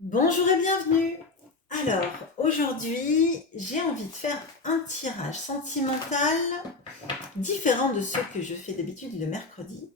Bonjour et bienvenue. Alors, aujourd'hui, j'ai envie de faire un tirage sentimental différent de ceux que je fais d'habitude le mercredi.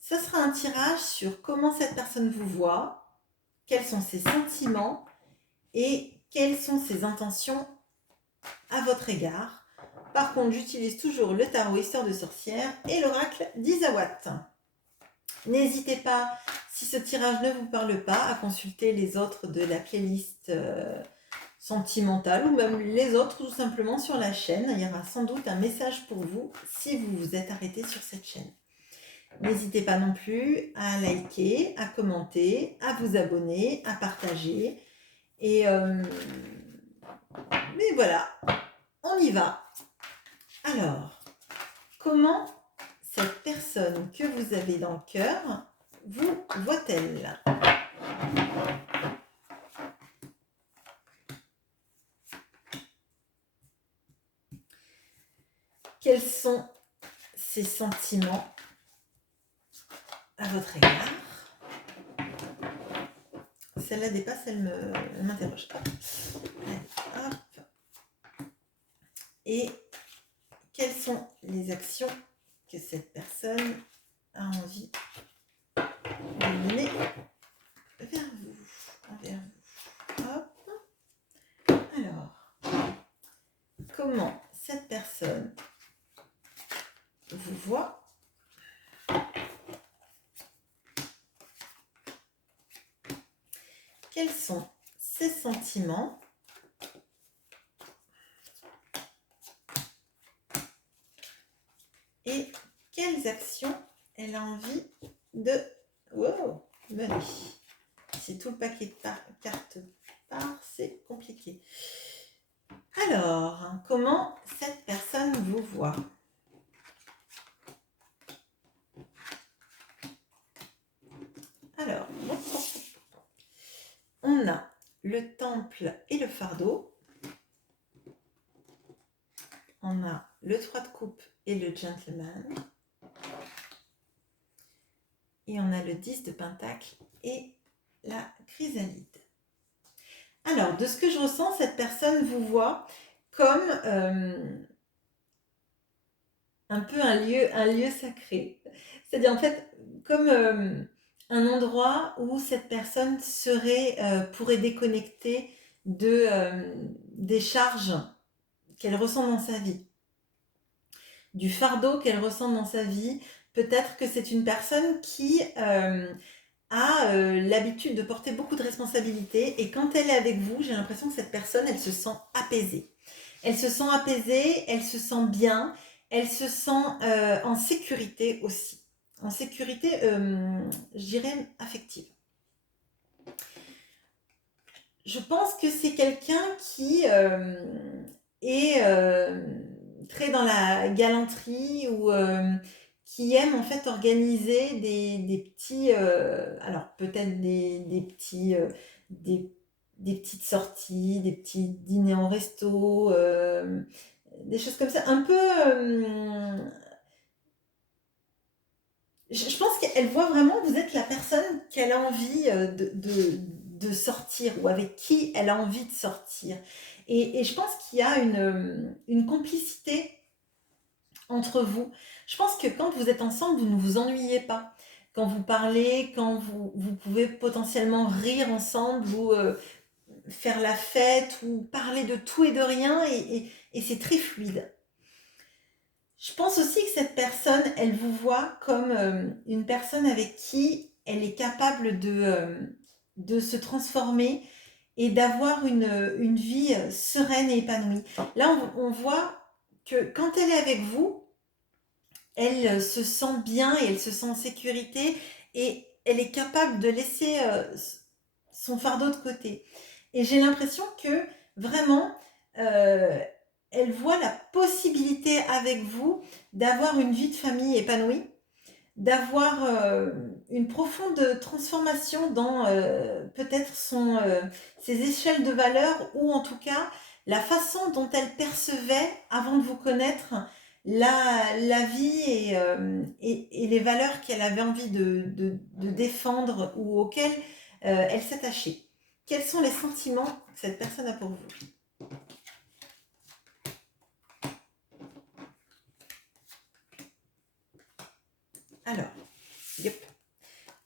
Ça sera un tirage sur comment cette personne vous voit, quels sont ses sentiments et quelles sont ses intentions à votre égard. Par contre, j'utilise toujours le tarot Histoire de sorcière et l'oracle d'Isawat. N'hésitez pas, si ce tirage ne vous parle pas, à consulter les autres de la playlist sentimentale ou même les autres tout simplement sur la chaîne. Il y aura sans doute un message pour vous si vous vous êtes arrêté sur cette chaîne. N'hésitez pas non plus à liker, à commenter, à vous abonner, à partager. Mais voilà, on y va. Alors, comment cette personne que vous avez dans le cœur vous voit-elle? Quels sont ses sentiments à votre égard? Celle-là dépasse, elle m'interroge. Hop. Et quelles sont les actions que cette personne a envie de mener vers vous, envers vous? Hop. Alors, comment cette personne vous voit? Quels sont ses sentiments? Et quelles actions elle a envie de mener? Si tout le paquet de cartes part, c'est compliqué. Alors, comment cette personne vous voit? Alors, on a le temple et le fardeau. On a le 3 de coupe et le gentleman. Et on a le 10 de pentacle et la chrysalide. Alors, de ce que je ressens, cette personne vous voit comme un peu un lieu sacré. C'est-à-dire, en fait, comme un endroit où cette personne pourrait déconnecter des charges qu'elle ressent dans sa vie, du fardeau qu'elle ressent dans sa vie. Peut-être que c'est une personne qui a l'habitude de porter beaucoup de responsabilités, et quand elle est avec vous, j'ai l'impression que cette personne, elle se sent apaisée. Elle se sent apaisée, elle se sent bien, elle se sent en sécurité aussi. En sécurité, je dirais, affective. Je pense que c'est quelqu'un qui est très dans la galanterie, ou qui aime en fait organiser des petits, alors peut-être des petites sorties, des petits dîners en resto, des choses comme ça, un peu. Je pense qu'elle voit vraiment, vous êtes la personne qu'elle a envie de sortir, ou avec qui elle a envie de sortir. Et je pense qu'il y a une complicité entre vous. Je pense que quand vous êtes ensemble, vous ne vous ennuyez pas. Quand vous parlez, quand vous pouvez potentiellement rire ensemble, ou faire la fête, ou parler de tout et de rien, et c'est très fluide. Je pense aussi que cette personne, elle vous voit comme une personne avec qui elle est capable de se transformer et d'avoir une vie sereine et épanouie. Là, on voit que quand elle est avec vous, elle se sent bien et elle se sent en sécurité, et elle est capable de laisser son fardeau de côté. Et j'ai l'impression que vraiment, euh, elle voit la possibilité avec vous d'avoir une vie de famille épanouie, d'avoir une profonde transformation dans peut-être ses échelles de valeur, ou en tout cas la façon dont elle percevait, avant de vous connaître, la vie et les valeurs qu'elle avait envie de défendre, ou auxquelles elle s'attachait. quels sont les sentiments que cette personne a pour vous? Alors, yep.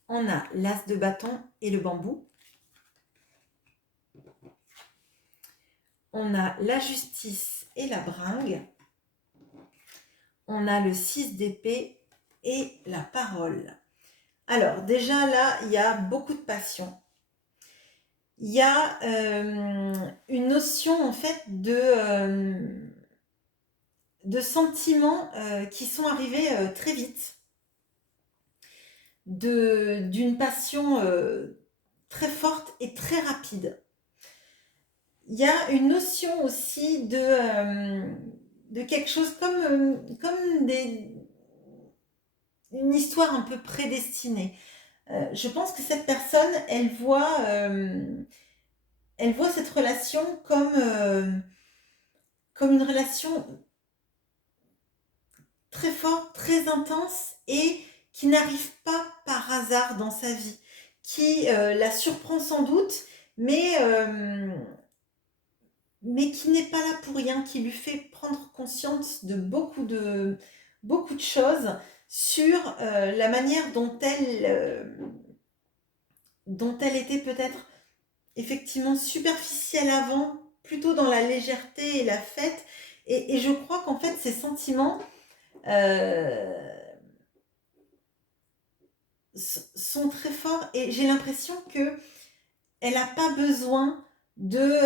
On a l'as de bâton et le bambou. On a la justice et la bringue. On a le 6 d'épée et la parole. Alors, déjà là, il y a beaucoup de passion. Il y a une notion en fait de sentiments qui sont arrivés très vite, d'une passion très forte et très rapide. Il y a une notion aussi de quelque chose comme une histoire un peu prédestinée. Je pense que cette personne, elle voit cette relation comme une relation très forte, très intense et qui n'arrive pas par hasard dans sa vie, qui la surprend sans doute, mais qui n'est pas là pour rien, qui lui fait prendre conscience de beaucoup de choses sur la manière dont elle était peut-être effectivement superficielle avant, plutôt dans la légèreté et la fête. Et je crois qu'en fait, ces sentiments euh, sont très forts et j'ai l'impression que elle n'a pas besoin de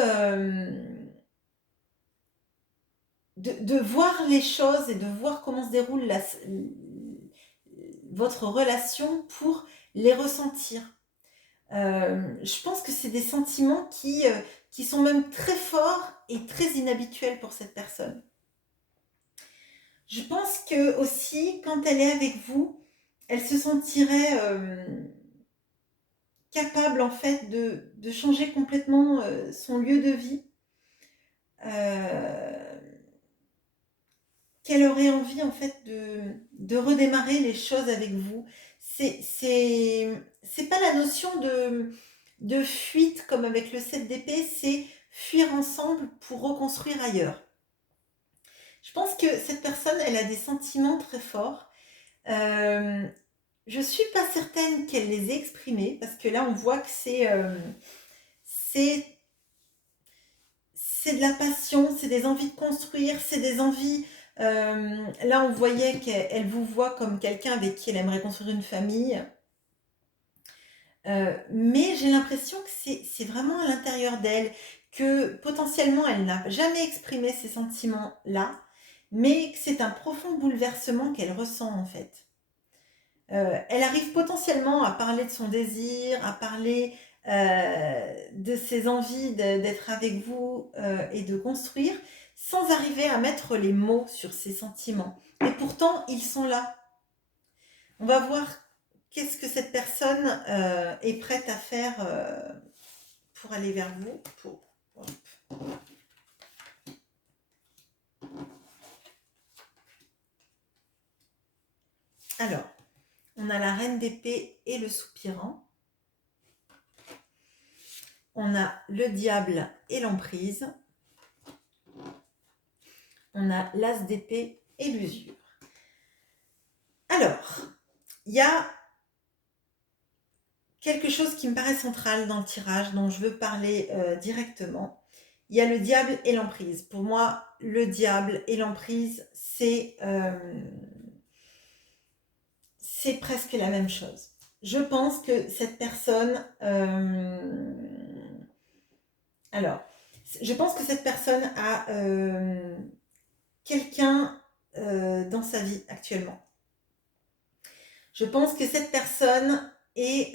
voir les choses et de voir comment se déroule votre relation pour les ressentir. Je pense que c'est des sentiments qui sont même très forts et très inhabituels pour cette personne. Je pense que aussi, quand elle est avec vous, elle se sentirait capable en fait de changer complètement son lieu de vie, euh, qu'elle aurait envie en fait de redémarrer les choses avec vous. C'est pas la notion de fuite comme avec le 7 d'épée, c'est fuir ensemble pour reconstruire ailleurs. Je pense que cette personne, elle a des sentiments très forts. Euh, je suis pas certaine qu'elle les ait exprimés parce que là on voit que c'est c'est de la passion, c'est des envies de construire, c'est des envies. Là, on voyait qu'elle vous voit comme quelqu'un avec qui elle aimerait construire une famille. Mais j'ai l'impression que c'est vraiment à l'intérieur d'elle, que potentiellement elle n'a jamais exprimé ces sentiments-là, mais que c'est un profond bouleversement qu'elle ressent en fait. Elle arrive potentiellement à parler de son désir, à parler de ses envies d'être avec vous et de construire, sans arriver à mettre les mots sur ses sentiments. Et pourtant, ils sont là. On va voir qu'est-ce que cette personne est prête à faire pour aller vers vous. Alors, on a la reine d'épée et le soupirant. On a le diable et l'emprise. On a l'as d'épée et l'usure. Alors, il y a quelque chose qui me paraît central dans le tirage, dont je veux parler directement. Il y a le diable et l'emprise. Pour moi, le diable et l'emprise, c'est presque la même chose. Je pense que cette personne... alors, je pense que cette personne a quelqu'un dans sa vie actuellement. Je pense que cette personne est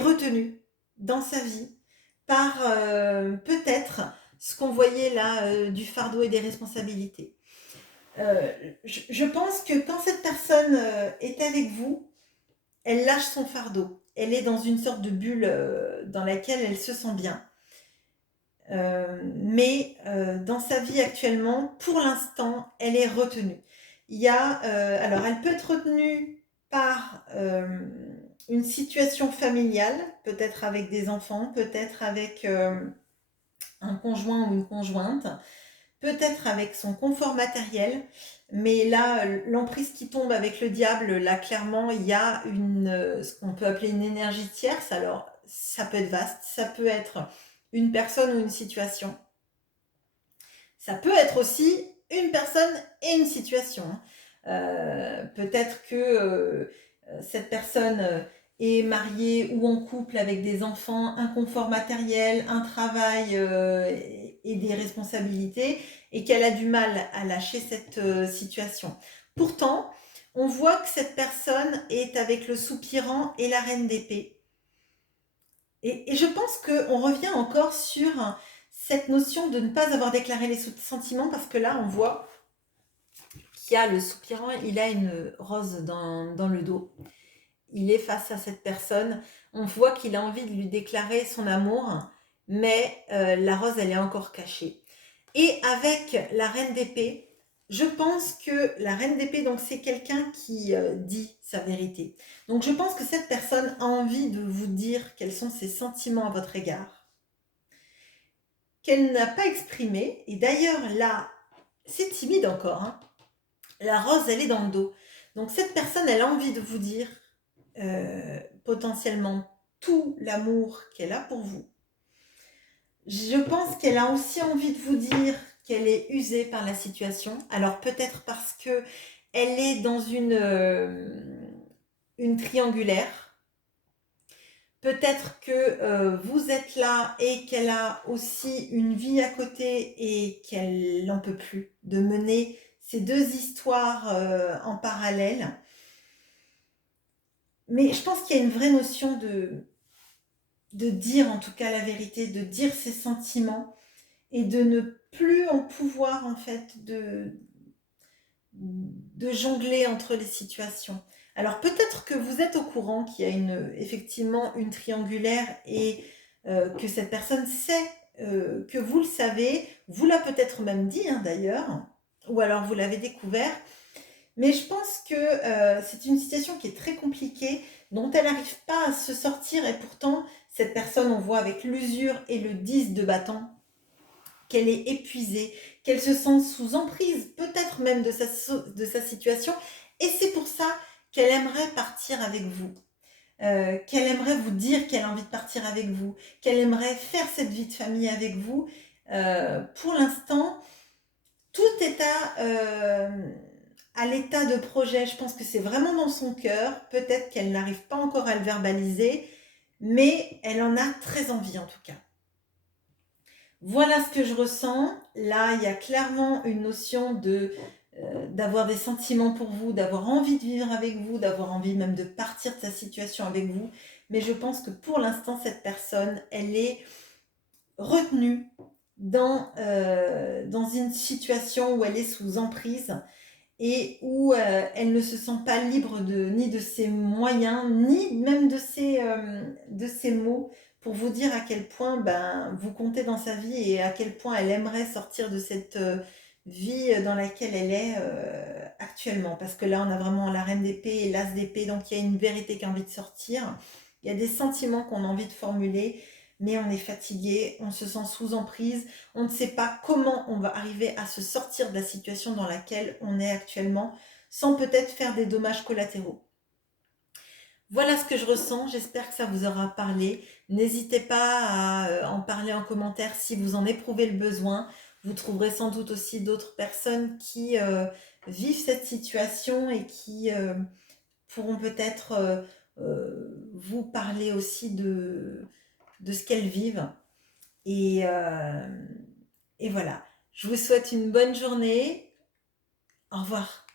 retenue dans sa vie par peut-être ce qu'on voyait là du fardeau et des responsabilités. Je pense que quand cette personne est avec vous, elle lâche son fardeau. Elle est dans une sorte de bulle dans laquelle elle se sent bien. Mais dans sa vie actuellement, pour l'instant, elle est retenue. Il y a, alors, elle peut être retenue par une situation familiale, peut-être avec des enfants, peut-être avec un conjoint ou une conjointe, peut-être avec son confort matériel, mais là, l'emprise qui tombe avec le diable, là, clairement, il y a ce qu'on peut appeler une énergie tierce. Alors, ça peut être vaste, ça peut être une personne ou une situation. Ça peut être aussi une personne et une situation. Peut-être que cette personne est mariée ou en couple avec des enfants, un confort matériel, un travail et des responsabilités, et qu'elle a du mal à lâcher cette situation. Pourtant, on voit que cette personne est avec le soupirant et la reine d'épée. Et je pense qu'on revient encore sur cette notion de ne pas avoir déclaré les sentiments, parce que là, on voit qu'il y a le soupirant, il a une rose dans le dos. Il est face à cette personne. On voit qu'il a envie de lui déclarer son amour, mais la rose, elle est encore cachée. Et avec la reine d'épée, je pense que la reine d'épée, donc c'est quelqu'un qui dit sa vérité. Donc je pense que cette personne a envie de vous dire quels sont ses sentiments à votre égard, qu'elle n'a pas exprimé. Et d'ailleurs, là, c'est timide encore, hein. La rose, elle est dans le dos. Donc cette personne, elle a envie de vous dire potentiellement tout l'amour qu'elle a pour vous. Je pense qu'elle a aussi envie de vous dire qu'elle est usée par la situation. Alors peut-être parce que elle est dans une triangulaire. Peut-être que vous êtes là et qu'elle a aussi une vie à côté et qu'elle n'en peut plus de mener ces deux histoires en parallèle. Mais je pense qu'il y a une vraie notion de dire en tout cas la vérité, de dire ses sentiments et de ne plus en pouvoir en fait de jongler entre les situations. Alors peut-être que vous êtes au courant qu'il y a effectivement une triangulaire et que cette personne sait que vous le savez, vous l'a peut-être même dit hein, d'ailleurs, ou alors vous l'avez découvert, mais je pense que c'est une situation qui est très compliquée, dont elle n'arrive pas à se sortir, et pourtant cette personne, on voit avec l'usure et le 10 de bâton, qu'elle est épuisée, qu'elle se sent sous emprise, peut-être même de sa situation, et c'est pour ça qu'elle aimerait partir avec vous, qu'elle aimerait vous dire qu'elle a envie de partir avec vous, qu'elle aimerait faire cette vie de famille avec vous. Pour l'instant, tout est à l'état de projet. Je pense que c'est vraiment dans son cœur, peut-être qu'elle n'arrive pas encore à le verbaliser, mais elle en a très envie en tout cas. Voilà ce que je ressens. Là, il y a clairement une notion d'avoir des sentiments pour vous, d'avoir envie de vivre avec vous, d'avoir envie même de partir de sa situation avec vous. Mais je pense que pour l'instant, cette personne, elle est retenue dans une situation où elle est sous emprise et où elle ne se sent pas libre ni de ses moyens, ni même de ses mots, pour vous dire à quel point vous comptez dans sa vie et à quel point elle aimerait sortir de cette vie dans laquelle elle est actuellement. Parce que là, on a vraiment la reine d'épée et l'as d'épée, donc il y a une vérité qui a envie de sortir. Il y a des sentiments qu'on a envie de formuler, mais on est fatigué, on se sent sous emprise, on ne sait pas comment on va arriver à se sortir de la situation dans laquelle on est actuellement, sans peut-être faire des dommages collatéraux. Voilà ce que je ressens, j'espère que ça vous aura parlé. N'hésitez pas à en parler en commentaire si vous en éprouvez le besoin. Vous trouverez sans doute aussi d'autres personnes qui vivent cette situation et qui pourront peut-être vous parler aussi de ce qu'elles vivent. Et, euh, et voilà, je vous souhaite une bonne journée. Au revoir.